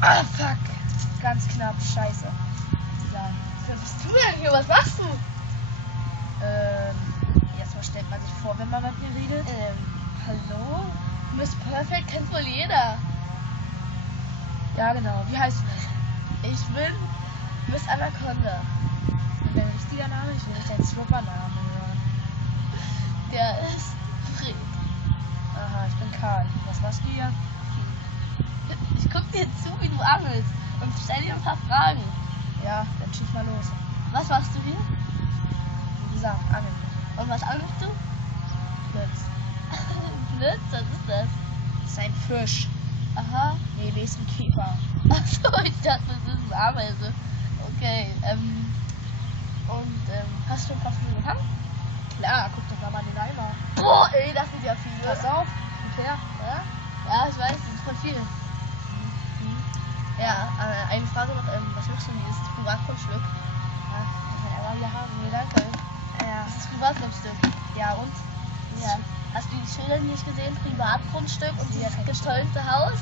Ah, fuck. Ganz knapp, scheiße. Ja. Was bist du denn hier? Was machst du? Erstmal stellt man sich vor, wenn man mit mir redet. Hallo? Miss Perfect kennt wohl jeder. Ja, genau. Wie heißt du? Ich bin Miss Anaconda. Dein richtiger Name? Ich will nicht deinen Stripper-Namen hören. Der ist Fred. Aha, ich bin Karl. Was machst du hier? Ich guck dir zu, wie du angelst und stell dir ein paar Fragen. Ja, dann schieß mal los. Was machst du hier? Wie gesagt, angeln. Und was angelst du? Blitz. Blitz, was ist das? Das ist ein Fisch. Aha. Nee, das ist ein Käfer. Achso, ich dachte, das ist eine Ameise. Okay, hast du ein paar Fische gefangen? Klar, guck doch mal in den Eimer. Boah, ey, das sind ja viele. Pass auf. Und her. Ja? Ja, ich weiß, das ist voll viel. Ja, eine Frage noch, was machst du denn? Ist das Privatgrundstück? Ja, kann man aber hier haben. Nee, danke. Ja. Das ist Privatgrundstück. Ja, und? Ja. Hast du die Schilder nicht gesehen? Privatgrundstück und Ja, dieses getönte Haus?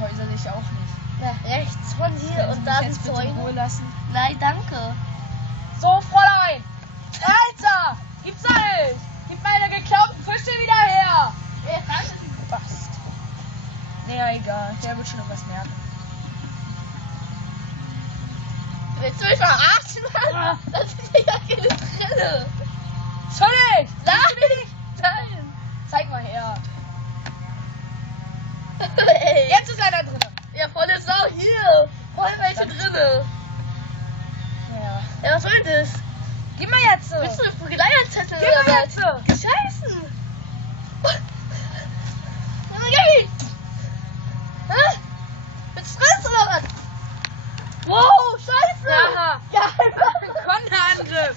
Häuserlich auch nicht. Na, rechts von hier Können Sie und mich da jetzt die bitte in Ruhe Zäune. lassen? Nein, danke. So, Fräulein! Alter! Gibt's da nicht! Gib meine geklauten Fische wieder her! Ey, danke. Bast. Naja, egal. Der wird schon irgendwas merken. Willst du mich verarschen, Mann? Ah. Das ist ja keine Brille. Entschuldigt! Nein! Zeig mal her. Ey. Jetzt ist einer drin. Ja, voll ist auch hier. Voll welche Dann- drinne. Naja. Ja, was soll das? Gib mal jetzt! Willst du einen Begleiterzettel Gib oder mal was? jetzt! Scheiße! Geh! Hä? Willst du Stress oder was? Wow, scheiße! Aha. Ja, Konterangriff!